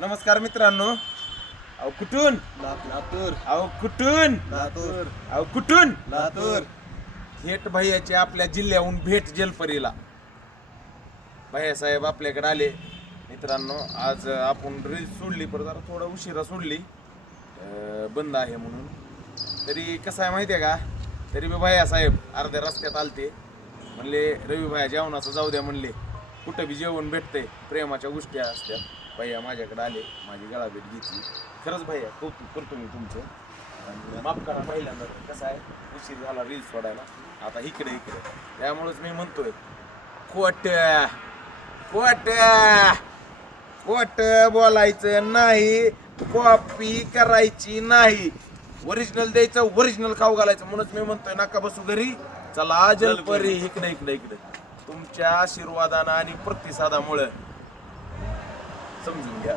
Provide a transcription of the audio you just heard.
नमस्कार मित्रांनो. अहो कुठून? लातूर अहो कुठून? लातूर अहो कुठून? लातूर थेट भैयाची आपल्या जिल्ह्याहून भेट जलपरीला. भैया साहेब आपल्याकडे आले. मित्रांनो आज आपण रील्स सोडली पण जरा थोडा उशिरा सोडली, बंद आहे म्हणून. तरी कसं आहे माहिती आहे का, तरी मी भैया साहेब अर्ध्या रस्त्यात आलते. म्हणले रवी भैया जेवणाचं जाऊ द्या म्हणले, कुठं बी जेवण भेटतंय, प्रेमाच्या गोष्टी असतात. भैया माझ्याकडे आले, माझी गळाभेट घेतली. खरंच भैया कौतुक करतो मी तुमचं. आणि माफ करा पहिल्यांदा, कसं आहे उशीर झाला रील्स सोडायला. आता इकडे त्यामुळेच मी म्हणतोय खोट खोट खोट बोलायचं नाही, कॉपी करायची नाही, ओरिजिनल द्यायचं, ओरिजिनल खाऊ घालायचं. म्हणूनच मी म्हणतोय नका बसू घरी, चला जलपरी. इकडे तुमच्या आशीर्वादानं आणि प्रतिसादामुळे समजून घ्या.